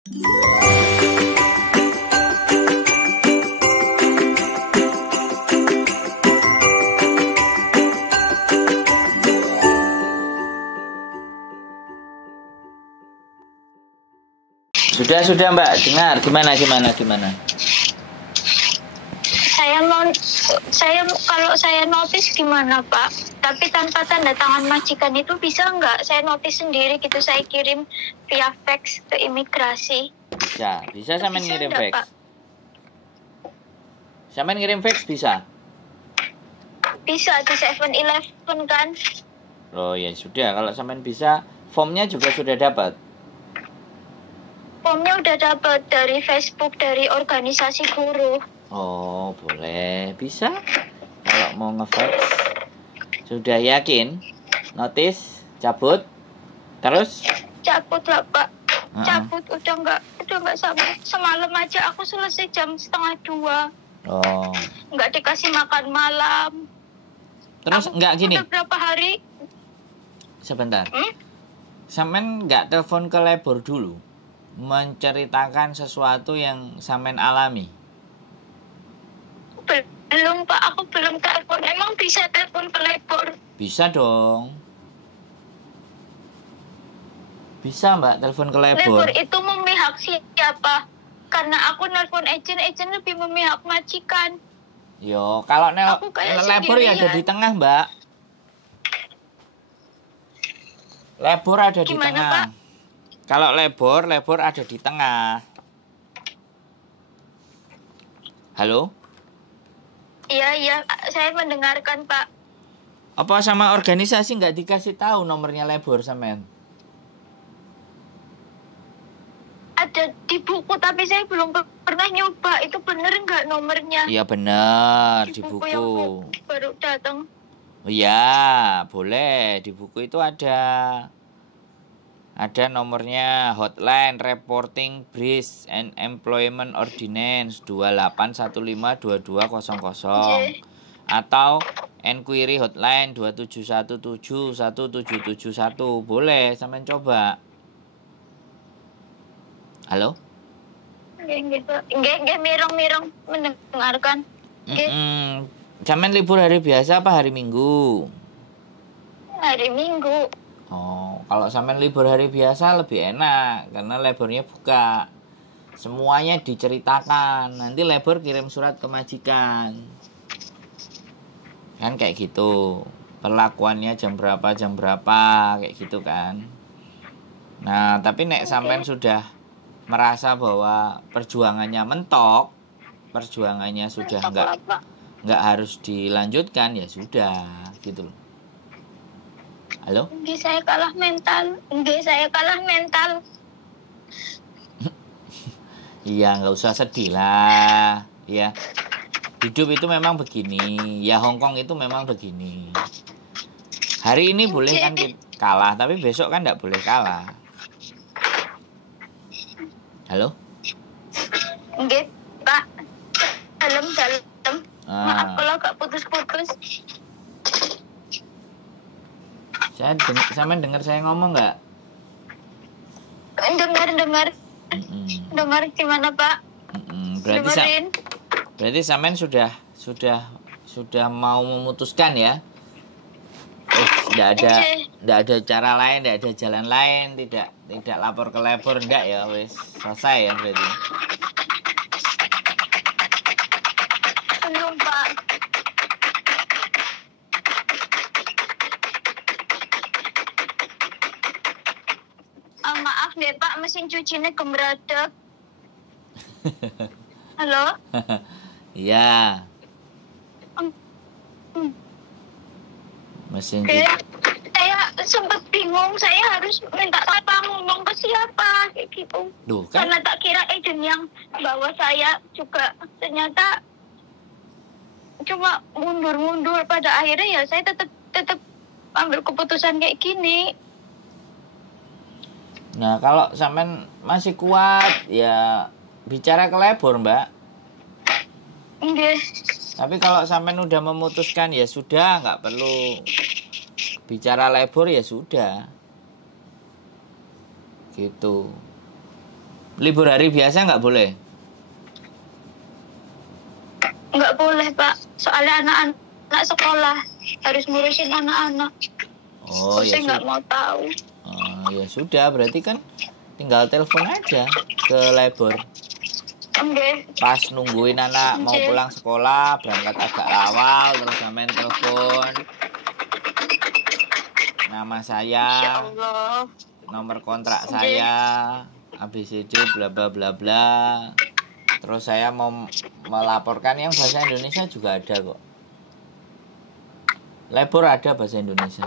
Sudah Mbak, dengar gimana? Kalau saya notis gimana Pak? Tapi tanpa tanda tangan majikan itu bisa nggak? Saya notis sendiri gitu, saya kirim via fax ke imigrasi. Bisa sampean ngirim fax. Sampean ngirim fax bisa? Bisa di 7-Eleven kan? Oh ya sudah, kalau sampean bisa, formnya juga sudah dapat. Formnya udah dapat dari Facebook, dari organisasi guru. Oh, boleh. Bisa. Kalau mau ngefax. Sudah yakin? Notis? Cabut? Terus? Cabut lah, Pak. Cabut udah nggak sampai. Semalam aja aku selesai jam 1:30. Oh. Nggak dikasih makan malam. Terus nggak gini? Udah berapa hari? Sebentar. Sampean nggak telepon ke labor dulu? Menceritakan sesuatu yang sampean alami? Belum Pak, aku belum telepon. Emang bisa telepon ke labor? Bisa dong. Bisa Mbak telepon ke labor. Labor itu memihak siapa? Karena aku nelpon agent lebih memihak majikan. Yo, kalau labor ya ada di tengah Mbak. Labor ada di Gimana, tengah. Pak? Kalau labor ada di tengah. Halo? Iya, saya mendengarkan, Pak. Apa sama organisasi nggak dikasih tahu nomornya labor sampean? Ada di buku, tapi saya belum pernah nyoba. Itu bener nggak nomornya? Iya benar, di buku. Yang baru datang. Iya, boleh. Di buku itu ada nomornya Hotline Reporting Breach and Employment Ordinance 28152200 atau Enquiry Hotline 27171771. Boleh, sampean coba. Halo? Nggih, mirong mendengarkan. Sampean libur hari biasa apa hari Minggu? Hari Minggu. Oh, kalau sampean libur hari biasa lebih enak karena labornya buka. Semuanya diceritakan. Nanti labor kirim surat ke majikan. Kan kayak gitu. Perlakuannya jam berapa kayak gitu kan. Nah, tapi nek sampean sudah merasa bahwa perjuangannya mentok, perjuangannya sudah nggak harus dilanjutkan, ya sudah gitu loh. Halo? Nggih, saya kalah mental. Iya, nggak usah sedih lah. Ya, hidup itu memang begini. Ya, Hongkong itu memang begini. Hari ini boleh kan kalah, tapi besok kan nggak boleh kalah. Halo? Nggih, Pak. Dalam. Maaf kalau agak putus-putus. Sampean dengar saya ngomong nggak? Dengar. Dengar gimana, Pak? Berarti sampean sudah mau memutuskan ya? Tidak ada cara lain, tidak ada jalan lain, tidak lapor ke labor, enggak ya, wis selesai ya berarti. Belum, Pak. Maaf deh Pak, mesin cucinya gemeradak. Halo? Iya. Mesin cuci. Saya sempat bingung, saya harus minta apa, ngomong ke siapa kayak gitu. Duh, kan? Karena tak kira agent yang bawa saya juga ternyata cuma mundur. Pada akhirnya ya saya tetap ambil keputusan kayak gini. Nah, kalau sampean masih kuat ya bicara ke labor, Mbak. Nggih. Tapi kalau sampean udah memutuskan ya sudah, nggak perlu bicara labor ya sudah. Gitu. Libur hari biasa nggak boleh? Nggak boleh, Pak. Soalnya anak-anak sekolah harus ngurusin anak-anak. Oh, ya Saya nggak mau tahu. ya sudah, berarti kan tinggal telepon aja ke labor. Oke. Pas nungguin anak mau pulang sekolah, berangkat agak awal, terus sampean telepon. Nama saya, Ya Allah. nomor kontrak saya, ABCD bla bla bla bla. Terus saya mau melaporkan yang bahasa Indonesia juga ada kok. Labor ada bahasa Indonesia.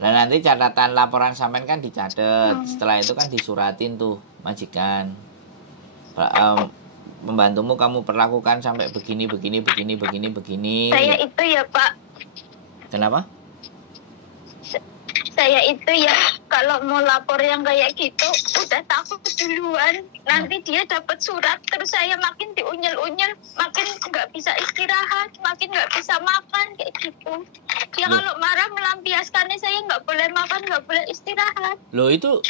Nah nanti catatan laporan sampean kan dicatat. Setelah itu kan disuratin tuh majikan. Pembantumu kamu perlakukan sampai begini. Saya itu ya, Pak. Kenapa? Saya itu ya kalau mau lapor yang kayak gitu udah takut duluan. Nanti dia dapat surat terus saya makin diunyel-unyel, makin nggak bisa istirahat, makin nggak bisa makan kayak gitu. Ya kalau marah melampiaskannya saya nggak boleh makan, nggak boleh istirahat. Loh itu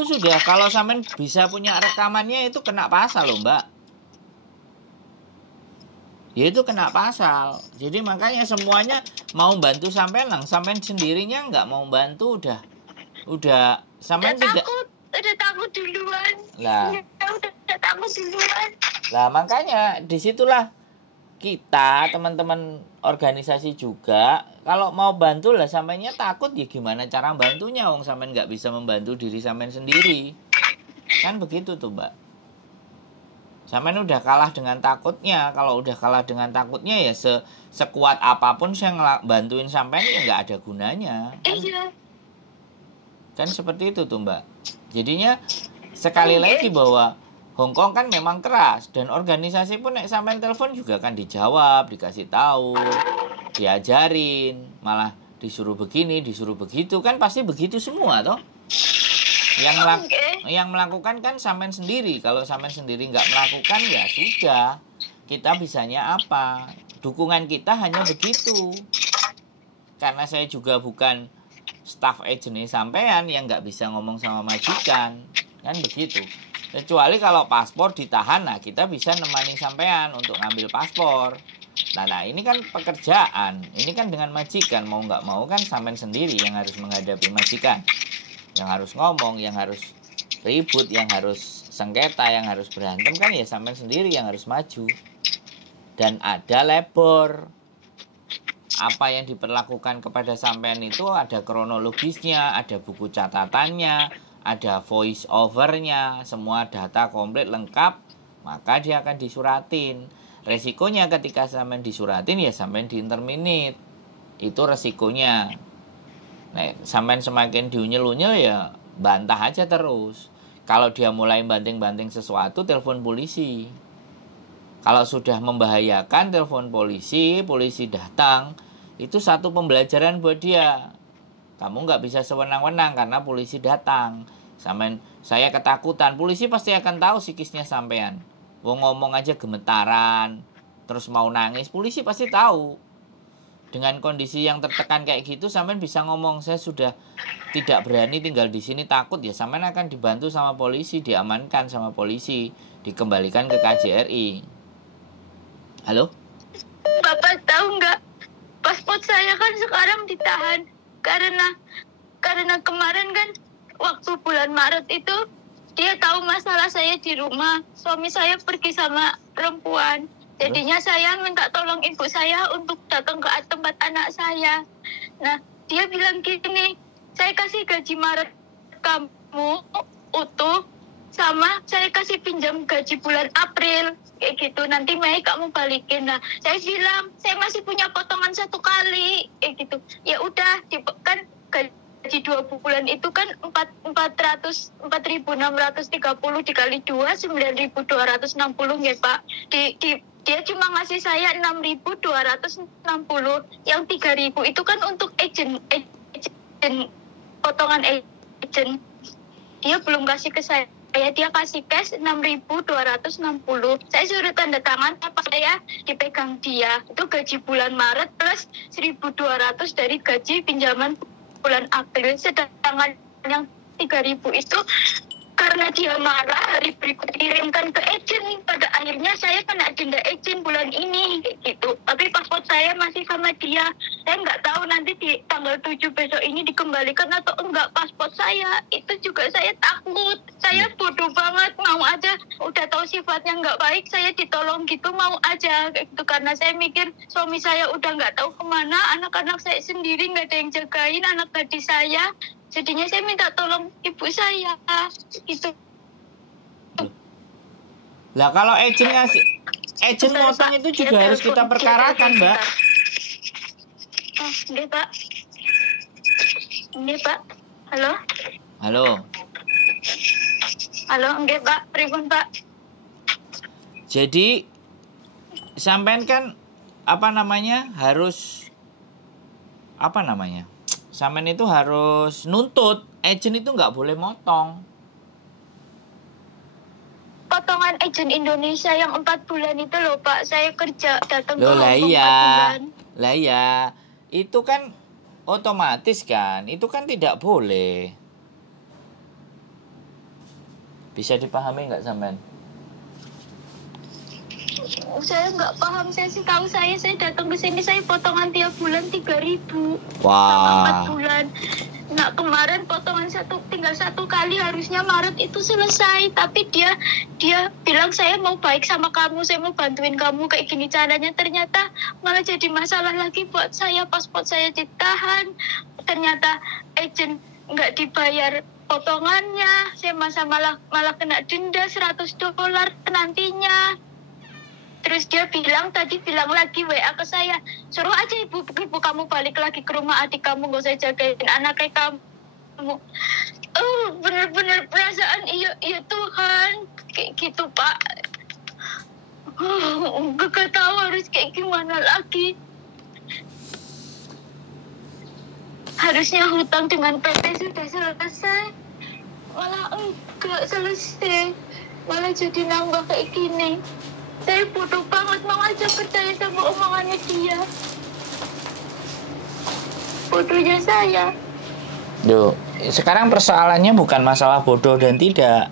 sudah, kalau sampean bisa punya rekamannya itu kena pasal loh, Mbak. Ya itu kena pasal. Jadi makanya semuanya mau bantu sampean lang, sampean sendirinya nggak mau bantu udah sampean tidak. Udah takut duluan. Lah. Ya, udah takut duluan. Lah makanya disitulah kita teman-teman organisasi juga kalau mau bantu lah sampeannya takut ya gimana cara bantunya wong sampean nggak bisa membantu diri sampean sendiri. Kan begitu tuh, Mbak. Sampean udah kalah dengan takutnya. Kalau udah kalah dengan takutnya ya sekuat apapun saya bantuin sampean ya nggak ada gunanya. Iya. Kan seperti itu tuh, Mbak. Jadinya sekali lagi bahwa Hongkong kan memang keras dan organisasi pun nek sampean telepon juga kan dijawab, dikasih tahu, diajarin, malah disuruh begini, disuruh begitu, kan pasti begitu semua toh. Yang melakukan kan sampean sendiri. Kalau sampean sendiri nggak melakukan ya sudah. Kita bisanya apa? Dukungan kita hanya begitu. Karena saya juga bukan staff agent sampean yang nggak bisa ngomong sama majikan. Kan begitu. Kecuali kalau paspor ditahan, nah kita bisa nemani sampean untuk ngambil paspor. Nah ini kan pekerjaan. Ini kan dengan majikan. Mau nggak mau kan sampean sendiri yang harus menghadapi majikan. Yang harus ngomong, yang harus ribut, yang harus sengketa, yang harus berantem kan ya sampean sendiri yang harus maju. Dan ada labor. Apa yang diperlakukan kepada sampean itu ada kronologisnya, ada buku catatannya, ada voice overnya, semua data komplit lengkap, maka dia akan disuratin. Resikonya ketika sampean disuratin ya sampean diinterminate. Itu resikonya. Nah, sampean semakin diunyel-unyel ya bantah aja terus. Kalau dia mulai banting-banting sesuatu, telepon polisi. Kalau sudah membahayakan, telepon polisi, polisi datang. Itu satu pembelajaran buat dia. Kamu nggak bisa sewenang-wenang karena polisi datang. Sampean, saya ketakutan, polisi pasti akan tahu psikisnya sampean. Wong ngomong aja gemetaran, terus mau nangis, polisi pasti tahu. Dengan kondisi yang tertekan kayak gitu, sampean bisa ngomong, saya sudah tidak berani tinggal di sini, takut ya. Sampean akan dibantu sama polisi, diamankan sama polisi, dikembalikan ke KJRI. Halo? Bapak tahu nggak? Paspor saya kan sekarang ditahan karena kemarin kan waktu bulan Maret itu dia tahu masalah saya di rumah. Suami saya pergi sama perempuan. Jadinya saya minta tolong ibu saya untuk datang ke tempat anak saya. Nah, dia bilang gini, saya kasih gaji Maret kamu utuh, sama saya kasih pinjam gaji bulan April, kayak gitu. Nanti Mei kamu balikin. Nah, saya bilang, saya masih punya potongan 1 kali, kayak gitu. Ya udah, kan gaji 2 bulan itu kan 4.630 dikali 2, 9.260 ya Pak. Dia cuma ngasih saya 6.260, yang 3.000 itu kan untuk agent potongan agent. Dia belum kasih ke saya, dia kasih cash 6.260. Saya suruh tanda tangan apa saya dipegang dia. Itu gaji bulan Maret plus 1.200 dari gaji pinjaman bulan April. Sedangkan yang 3.000 itu karena dia marah, hari berikut kirimkan ke agent. Pada akhirnya saya kena denda agent bulan ini kayak gitu. Tapi paspor saya masih sama dia. Saya nggak tahu nanti di tanggal 7 besok ini dikembalikan atau enggak paspor saya. Itu juga saya takut. Saya bodoh banget, mau aja. Udah tahu sifatnya nggak baik, saya ditolong gitu mau aja kayak gitu. Karena saya mikir suami saya udah nggak tahu kemana, anak-anak saya sendiri nggak ada yang jagain, anak gadis saya. Jadinya saya minta tolong ibu saya gitu. Lah kalau agent motong itu juga harus kita perkarakan, Mbak. Oh, nggih, Pak. Nggih, Pak. Halo? Halo. Halo, nggih, Pak. Pripun, Pak? Jadi sampean kan harus sampean itu harus nuntut, agent itu nggak boleh motong. Potongan agent Indonesia yang 4 bulan itu loh, Pak. Saya kerja datang ke Loh, lah 4 iya. bulan. Lah iya. Itu kan otomatis kan, itu kan tidak boleh. Bisa dipahami nggak sampean? Saya nggak paham, saya sih tahu saya datang ke sini saya potongan tiap bulan 3.000 Wah. 4 bulan. Nah kemarin potongan tinggal 1 kali, harusnya Maret itu selesai, tapi dia bilang saya mau baik sama kamu, saya mau bantuin kamu kayak gini caranya, ternyata malah jadi masalah lagi buat saya. Paspor saya ditahan, ternyata agent nggak dibayar potongannya, saya malah kena denda $100 nantinya. Terus dia bilang lagi WA ke saya, suruh aja ibu kamu balik lagi ke rumah adik kamu, gak usah jagain anak kayak kamu. Bener-bener perasaan iya Tuhan kayak gitu, Pak. Gak tahu harus kayak gimana lagi. Harusnya hutang dengan PT sudah selesai, malah enggak selesai, malah jadi nambah kayak gini. Saya bodoh banget, mau aja percaya sama omongannya dia. Bodohnya saya. Duh, sekarang persoalannya bukan masalah bodoh dan tidak.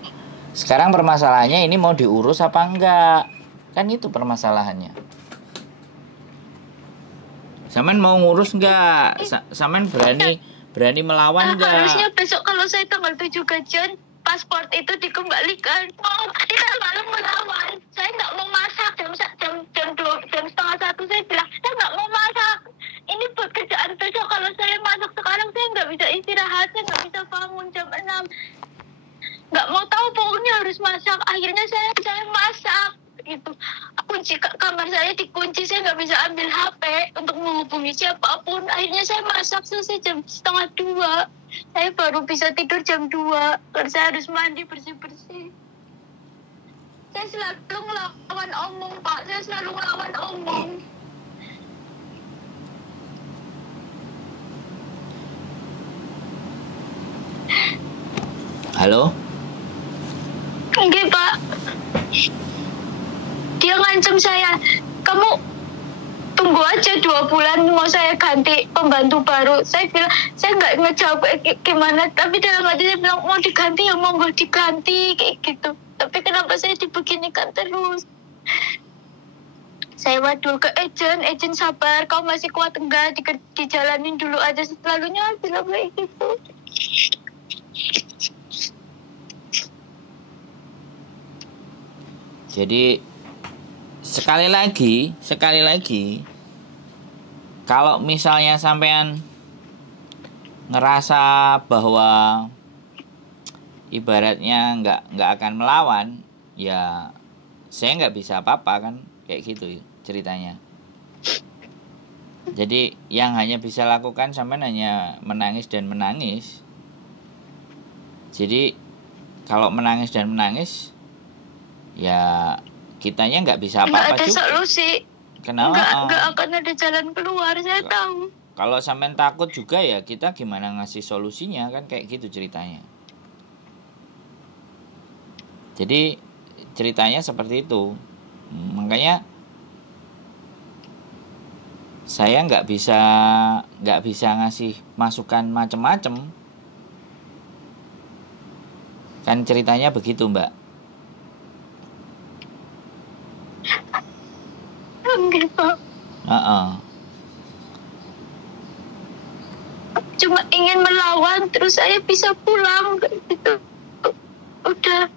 Sekarang permasalahannya ini mau diurus apa enggak. Kan itu permasalahannya. Saman mau ngurus enggak? Saman berani melawan enggak? Harusnya besok kalau saya tanggal 7 gajian, paspor itu dikembalikan. Tidak malu melawan. Saya nggak mau masak jam 1:30 saya bilang saya nggak mau masak. Ini buat kerjaan besok. Kalau saya masak sekarang saya nggak bisa istirahat, saya nggak bisa bangun jam 6. Nggak mau tahu, pokoknya harus masak. Akhirnya saya masak gitu. Kunci kamar saya dikunci, saya nggak bisa ambil HP untuk menghubungi siapapun. Akhirnya saya masak selesai jam 1:30. Saya baru bisa tidur jam 2. Terus saya harus mandi bersih-bersih. Saya selalu ngelawan omong, Pak. Saya selalu ngelawan omong. Halo? Oke, Pak. Dia ngancam saya, kamu tunggu aja 2 bulan mau saya ganti pembantu baru. Saya bilang, saya nggak ngejawab gimana, tapi dalam hati saya bilang mau diganti ya monggo diganti kayak gitu. Tapi kenapa saya dibeginikan terus? Saya wadul ke agent sabar, kau masih kuat enggak, dijalanin dulu aja, selalunya bilang kayak gitu. Jadi sekali lagi kalau misalnya sampean ngerasa bahwa ibaratnya nggak akan melawan, ya saya nggak bisa apa-apa kan, kayak gitu ceritanya. Jadi yang hanya bisa lakukan sampean hanya menangis dan menangis. Jadi kalau menangis dan menangis, ya kitanya nggak bisa apa-apa juga. Nggak ada solusi. Kenapa? Nggak akan ada jalan keluar, saya tahu. Kalau sampean takut juga ya kita gimana ngasih solusinya kan, kayak gitu ceritanya. Jadi ceritanya seperti itu. Makanya saya nggak bisa ngasih masukan macem-macem. Kan ceritanya begitu, Mbak. Enggak, Pak. Cuma ingin melawan, terus saya bisa pulang gitu. Udah.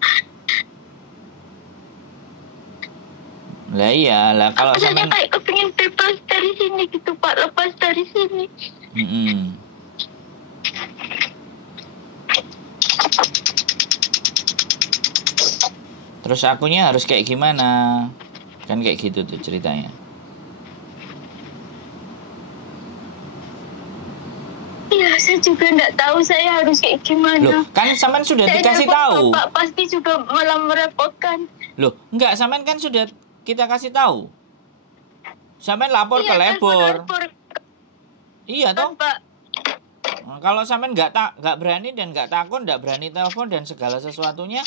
Lah iya, lah kalau Aku saja sampean kayak kepingin bebas dari sini gitu, Pak. Lepas dari sini. Terus akunya harus kayak gimana? Kan kayak gitu tuh ceritanya. Iya, saya juga nggak tahu saya harus kayak gimana. Loh, kan sampean sudah Saya dikasih telepon tahu. Bapak pasti juga malah merepotkan. Loh, enggak, sampean kan sudah kita kasih tahu. Sampean lapor ke telepon Lebor. Iya toh? Pak. Nah, kalau sampean nggak berani dan nggak takut, nggak berani telepon dan segala sesuatunya,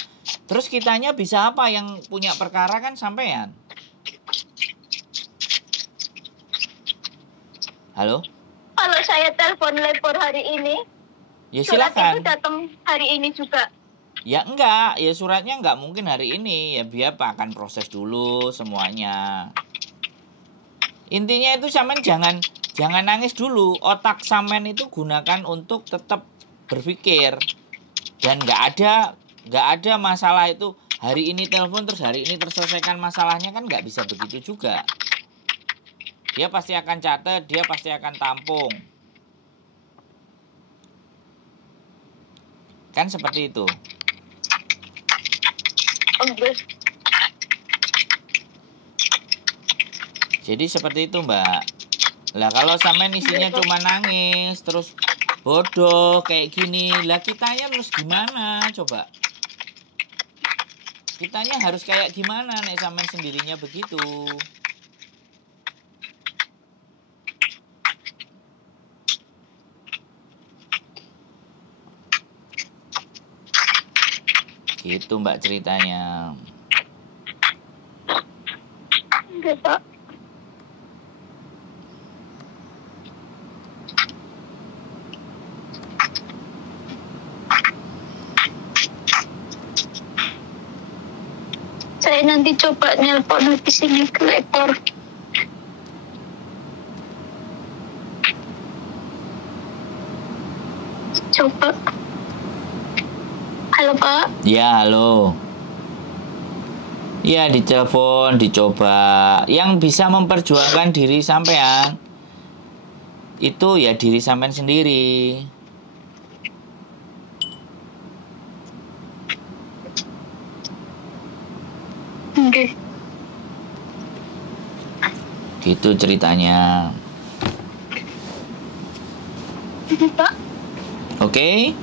terus kitanya bisa apa? Yang punya perkara kan sampean. Halo? Kalau saya telepon Lebor hari ini, Ya surat silakan. itu datang hari ini juga. Ya enggak, ya suratnya enggak mungkin hari ini. Ya biar akan proses dulu semuanya. Intinya itu sampean jangan nangis dulu. Otak sampean itu gunakan untuk tetap berpikir. Dan enggak ada masalah itu hari ini telepon terus hari ini terselesaikan masalahnya, kan enggak bisa begitu juga. Dia pasti akan catat, dia pasti akan tampung. Kan seperti itu. Jadi seperti itu, Mbak. Lah kalau sampean isinya cuma nangis terus bodoh kayak gini, lah kitanya terus gimana coba? Kitanya harus kayak gimana nek sampean sendirinya begitu? Gitu, Mbak, ceritanya. Enggak, Pak. Saya nanti coba nelpon di sini ke Lebor. Coba. Halo, Pak. Ya, halo. Ya, ditelepon, dicoba. Yang bisa memperjuangkan diri sampean itu ya diri sampean sendiri. Oke. Gitu ceritanya. Pak. Oke?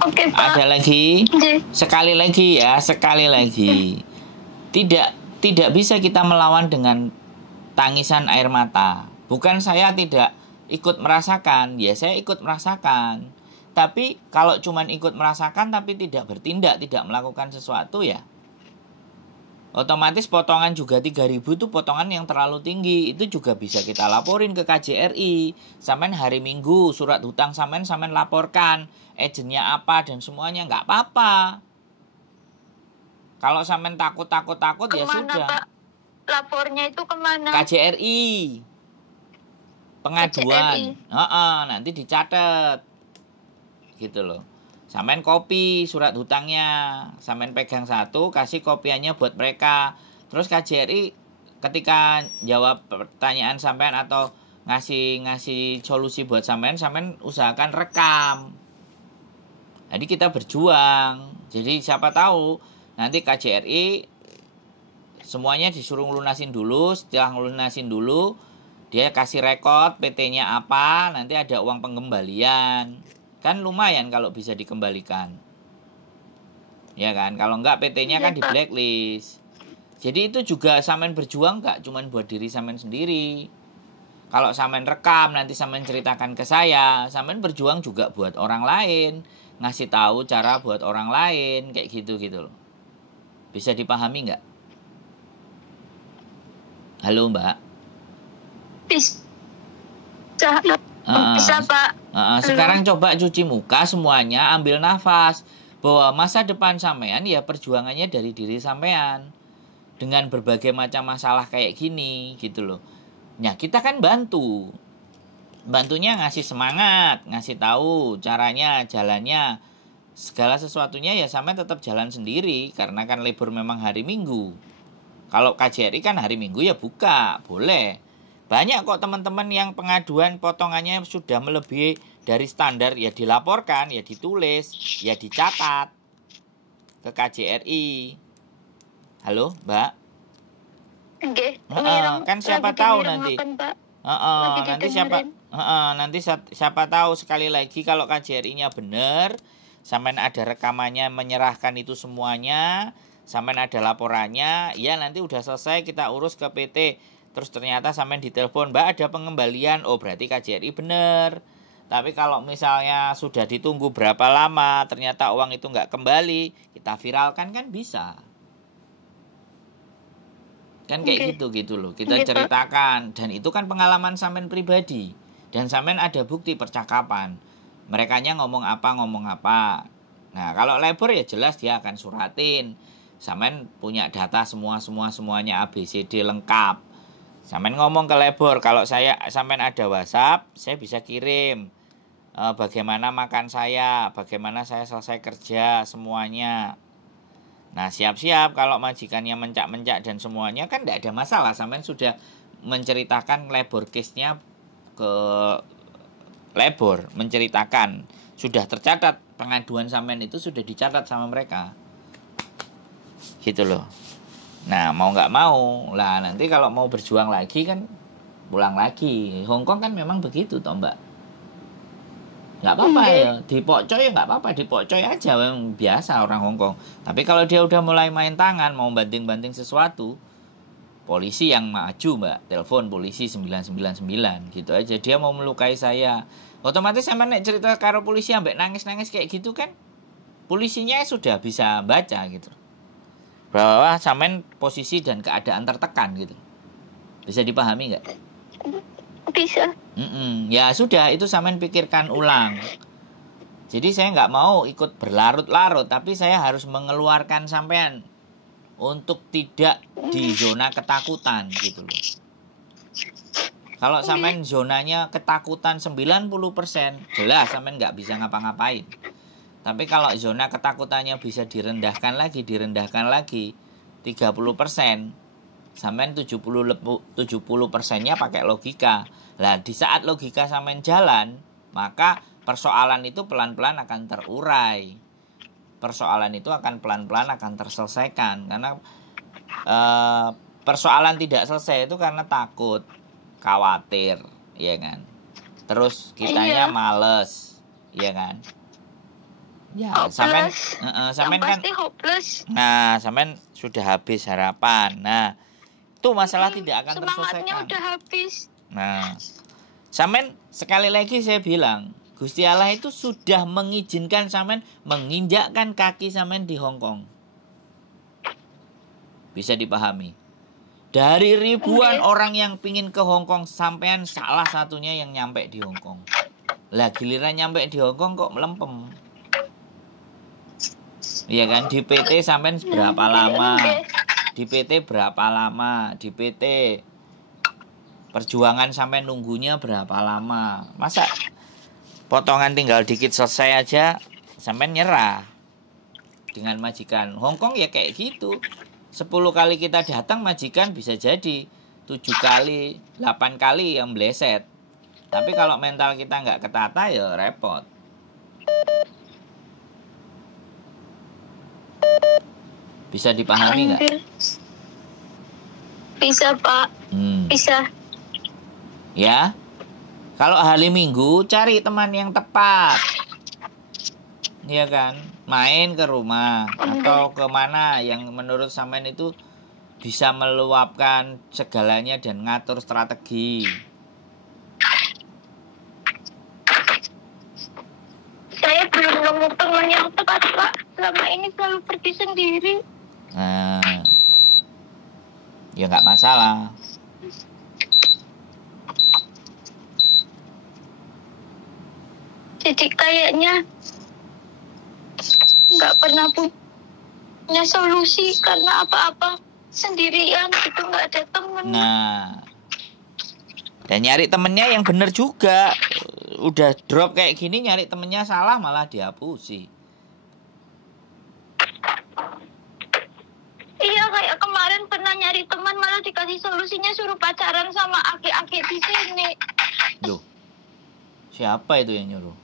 Oke, Pak. Ada lagi? Oke. Sekali lagi. Tidak bisa kita melawan dengan tangisan air mata. Bukan saya tidak ikut merasakan, ya saya ikut merasakan. Tapi kalau cuman ikut merasakan tapi tidak bertindak, tidak melakukan sesuatu, ya otomatis potongan juga 3.000 itu potongan yang terlalu tinggi. Itu juga bisa kita laporin ke KJRI. Sampean hari Minggu surat hutang sampean laporkan, agennya apa dan semuanya, nggak apa-apa. Kalau sampean takut ya sudah. Pak? Lapornya itu kemana? KJRI. Pengaduan. Nanti dicatat. Gitu loh. Sampean copy surat hutangnya, sampean pegang satu, kasih kopiannya buat mereka. Terus KJRI ketika jawab pertanyaan sampean atau ngasih solusi buat sampean usahakan rekam. Jadi kita berjuang. Jadi siapa tahu nanti KJRI semuanya disuruh ngelunasin dulu. Setelah ngelunasin dulu, dia kasih rekod PT-nya apa, nanti ada uang pengembalian. Kan lumayan kalau bisa dikembalikan. Ya kan? Kalau enggak PT-nya kan di blacklist. Jadi itu juga sampean berjuang enggak cuman buat diri sampean sendiri. Kalau sampean rekam nanti sampean ceritakan ke saya, sampean berjuang juga buat orang lain, ngasih tahu cara buat orang lain kayak gitu loh. Bisa dipahami enggak? Halo, Mbak. Bisa, Pak. Sekarang coba cuci muka semuanya, ambil nafas. bahwa masa depan sampean ya perjuangannya dari diri sampean dengan berbagai macam masalah kayak gini gitu loh. Nah, kita kan bantunya ngasih semangat, ngasih tahu caranya, jalannya, segala sesuatunya ya sampean tetap jalan sendiri karena kan libur memang hari Minggu. Kalau KJRI kan hari Minggu ya buka, boleh. Banyak kok teman-teman yang pengaduan potongannya sudah melebihi dari standar, ya dilaporkan, ya ditulis, ya dicatat ke KJRI. Halo, Mbak? Nggih, Kan siapa tahu nanti. Lagi Nanti siapa tahu sekali lagi kalau KJRI-nya benar, sampean ada rekamannya menyerahkan itu semuanya, sampean ada laporannya, ya nanti udah selesai kita urus ke PT. Terus ternyata sampean ditelepon, Mbak ada pengembalian, oh berarti KJRI bener. Tapi kalau misalnya sudah ditunggu berapa lama, ternyata uang itu nggak kembali, kita viralkan kan bisa. Kan kayak gitu loh, kita ceritakan. Dan itu kan pengalaman sampean pribadi. Dan sampean ada bukti percakapan. Merekanya ngomong apa. Nah kalau labor ya jelas dia akan suratin. Sampean punya data semuanya ABCD lengkap. Sampean ngomong ke labor, kalau sampean ada WhatsApp, saya bisa kirim bagaimana makan saya, bagaimana saya selesai kerja, semuanya. Nah siap-siap kalau majikannya mencak-mencak dan semuanya kan tidak ada masalah. Sampean sudah menceritakan labor case-nya ke labor, menceritakan. Sudah tercatat, pengaduan sampean itu sudah dicatat sama mereka. Gitu loh. Nah mau nggak mau lah, nanti kalau mau berjuang lagi kan pulang lagi. Hongkong kan memang begitu toh Mbak. Nggak apa-apa ya, dipokcoy ya nggak apa-apa, dipokcoy aja, memang biasa orang Hongkong. Tapi kalau dia udah mulai main tangan, mau banting-banting sesuatu, polisi yang maju Mbak, telepon polisi 999 gitu aja. Dia mau melukai saya, otomatis sama nek cerita karo polisi ambek nangis-nangis kayak gitu kan, polisinya sudah bisa baca gitu bahwa sampean posisi dan keadaan tertekan gitu. Bisa dipahami nggak? Bisa. Ya sudah, itu sampean pikirkan ulang. Jadi saya nggak mau ikut berlarut-larut, tapi saya harus mengeluarkan sampean untuk tidak di zona ketakutan gitu loh. Kalau sampean zonanya ketakutan 90%, jelas sampean nggak bisa ngapa-ngapain. Tapi kalau zona ketakutannya bisa direndahkan lagi 30%, sampean 70%-nya pakai logika. Lah di saat logika sampean jalan, maka persoalan itu pelan-pelan akan terurai. Persoalan itu akan pelan-pelan akan terselesaikan. Karena persoalan tidak selesai itu karena takut, khawatir, ya kan. Terus kitanya males, ya kan. Ya, sampean kan hopeless. Nah, sampean sudah habis harapan. Nah, itu masalah tidak akan terselesaikan. Semangatnya udah habis. Nah, sampean sekali lagi saya bilang, Gusti Allah itu sudah mengizinkan sampean menginjakkan kaki sampean di Hongkong. Bisa dipahami. Dari ribuan orang yang pingin ke Hongkong, sampean salah satunya yang nyampe di Hongkong. Lah giliran nyampe di Hongkong kok melempem. Iya kan, di PT sampean berapa lama? Di PT berapa lama? Di PT perjuangan sampai nunggunya berapa lama? Masa potongan tinggal dikit selesai aja sampean nyerah dengan majikan? Hongkong ya kayak gitu. 10 kali kita datang majikan bisa jadi 7 kali, 8 kali yang bleset. Tapi kalau mental kita nggak ketata ya repot. Bisa dipahami nggak? Bisa Pak. Bisa. Ya. Kalau hari Minggu cari teman yang tepat. Iya kan? Main ke rumah atau kemana yang menurut sampean itu bisa meluapkan segalanya dan ngatur strategi. Saya belum nemu teman yang tepat Pak. Selama ini selalu pergi sendiri. Nah, ya nggak masalah. Jadi kayaknya nggak pernah punya solusi karena apa-apa sendirian gitu, nggak ada temen. Nah, dan nyari temennya yang bener juga. Udah drop kayak gini, nyari temennya salah malah dihapusi. Iya, kayak kemarin pernah nyari teman malah dikasih solusinya suruh pacaran sama aki-aki di sini. Loh, siapa itu yang nyuruh?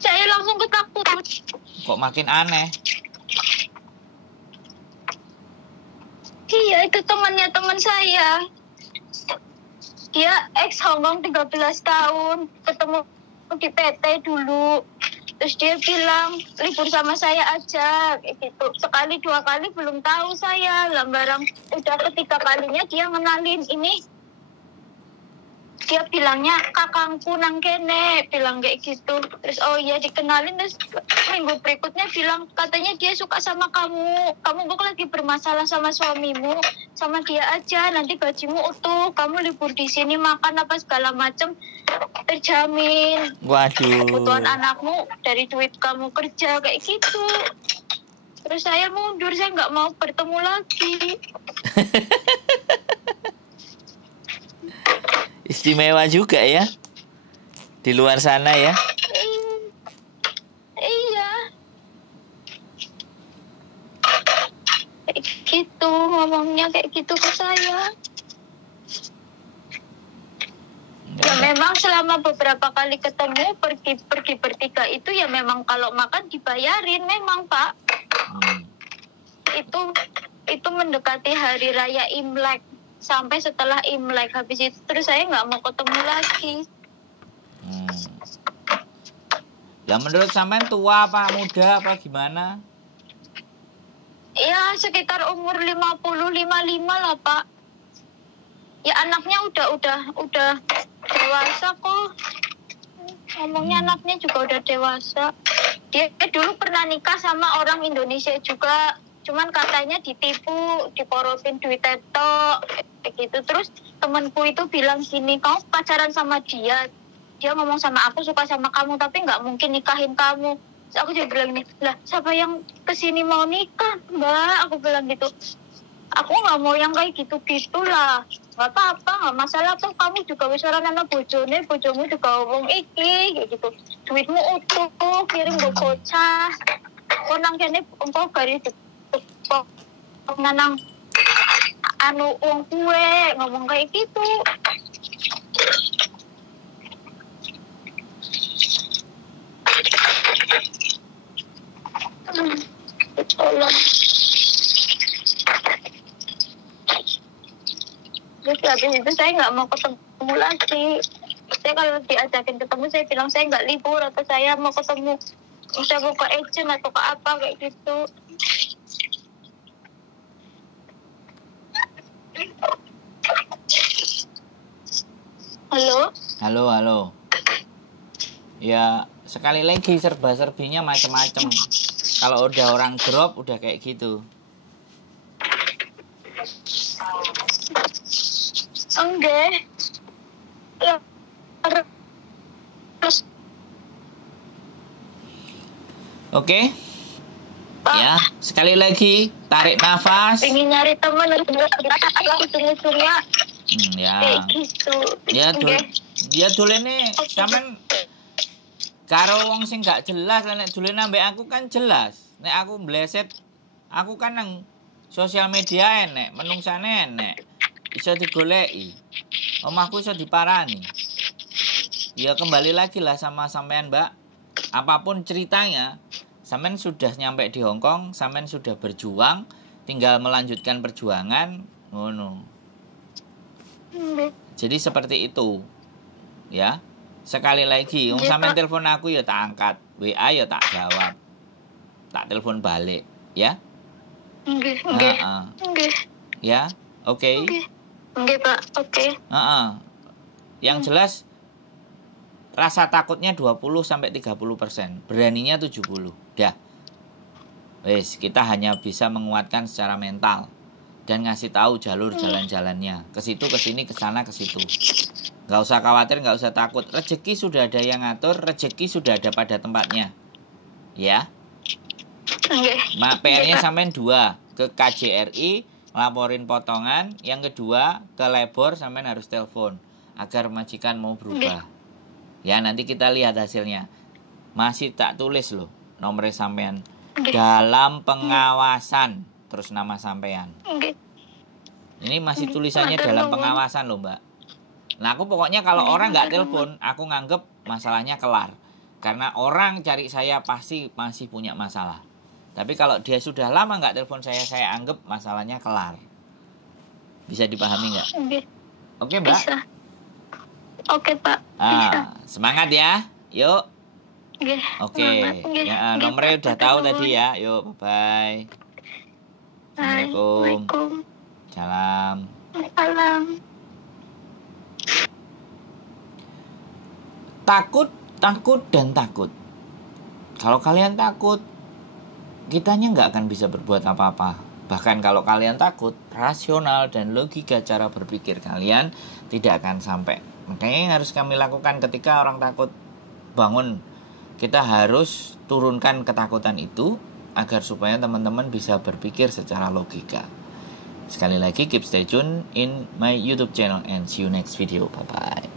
Saya langsung ketakutan. Kok makin aneh? Iya, itu temannya teman saya. Dia ex Hongkong 13 tahun, ketemu di PT dulu. Terus dia bilang libur sama saya aja kayak gitu. Sekali dua kali belum tahu saya, lah barang udah ketiga kalinya dia ngenalin ini. Dia bilangnya kakangku nang kene, bilang kayak gitu. Terus oh iya dikenalin, terus minggu berikutnya bilang katanya dia suka sama kamu. Kamu kok lagi bermasalah sama suamimu, sama dia aja. Nanti gajimu utuh, kamu libur di sini makan apa segala macem terjamin. Waduh. Kebutuhan anakmu dari duit kamu kerja kayak gitu. Terus saya mundur, saya nggak mau bertemu lagi. Istimewa juga ya, di luar sana ya. Iya. Kayak gitu, ngomongnya kayak gitu ke saya. Ya memang selama beberapa kali ketemu, pergi bertiga itu ya memang kalau makan dibayarin memang, Pak. Itu mendekati hari raya Imlek. Sampai setelah Imlek, habis itu terus saya nggak mau ketemu lagi. Ya menurut sampean tua apa muda apa gimana? Ya sekitar umur 50-55 lah, Pak. Ya anaknya udah dewasa kok. Ngomongnya anaknya juga udah dewasa. Dia dulu pernah nikah sama orang Indonesia juga. Cuman katanya ditipu, diporotin duit tetok, kayak gitu. Terus temanku itu bilang gini, kamu pacaran sama dia. Dia ngomong sama aku suka sama kamu, tapi nggak mungkin nikahin kamu. Terus aku juga bilang nih, lah siapa yang kesini mau nikah, Mbak? Aku bilang gitu. Aku nggak mau yang kayak gitu-gitu lah. Nggak apa-apa, nggak masalah tuh. Kamu juga wis ora ana bojone, bojomu juga ngomong iki, kayak gitu. Duitmu utuh, kirim gue bocah. Konang kene engkau garis kok nanang anu uang kue, ngomong kayak gitu. Tolong. Terus habis itu saya nggak mau ketemu lagi. Saya kalau diajakin ketemu saya bilang saya nggak libur atau saya mau ketemu, saya mau ke agent atau ke apa kayak gitu. Halo. Ya sekali lagi serba-serbinya macam-macam. Kalau udah orang drop udah kayak gitu. Enggak. Oke. Ya, sekali lagi tarik nafas. Ingin nyari teman ujung-ujungnya. Ya. Kayak gitu. Dia dolene sampean karo wong sing gak jelas, nek dolene ambek aku kan jelas. Nek aku mbleset, aku kan nang sosial media enek, menungsane enek. Iso digoleki. Omahku iso diparani. Ya kembali lagi lah sama sampean, Mbak. Apapun ceritanya, sampean sudah nyampe di Hongkong, sampean sudah berjuang, tinggal melanjutkan perjuangan, ngono. Jadi seperti itu. Ya. Sekali lagi, wong sampean telepon aku ya tak angkat, WA ya tak jawab. Tak telepon balik, ya. Nggih. Ya, oke. Nggih, Pak. Oke. Yang jelas rasa takutnya 20-30%, beraninya 70%. Dah. Wes, kita hanya bisa menguatkan secara mental dan ngasih tahu jalur jalan-jalannya. Ke situ, ke sini, ke sana, ke situ. Nggak usah khawatir, nggak usah takut. Rezeki sudah ada yang ngatur, rezeki sudah ada pada tempatnya. Ya. Nggih. PR-nya Nggih, Pak. sampean 2, ke KJRI laporin potongan, yang kedua ke labor sampean harus telepon agar majikan mau berubah. Ya, nanti kita lihat hasilnya. Masih tak tulis loh nomor sampean. Nggih. Dalam pengawasan, terus nama sampean. Nggih. Ini masih tulisannya dalam pengawasan loh, Mbak. Nah, aku pokoknya kalau orang nggak telepon, aku nganggep masalahnya kelar. Karena orang cari saya pasti masih punya masalah. Tapi kalau dia sudah lama nggak telepon saya anggap masalahnya kelar. Bisa dipahami nggak? Nggih. Oke, Mbak? Bisa. Oke, Pak. Bisa. Semangat ya. Yuk. Nggih. Oke. Nggih. Ya, Nggih, nomornya Pak. udah tahu Nuwun. tadi ya. Yuk, bye-bye. Assalamualaikum. Waalaikumsalam. Salam. Salam. Takut, dan takut. Kalau kalian takut, kitanya nggak akan bisa berbuat apa-apa. Bahkan kalau kalian takut, rasional dan logika cara berpikir kalian tidak akan sampai. Makanya yang harus kami lakukan ketika orang takut bangun, kita harus turunkan ketakutan itu agar supaya teman-teman bisa berpikir secara logika. Sekali lagi, keep stay tune in my YouTube channel and see you next video. Bye-bye.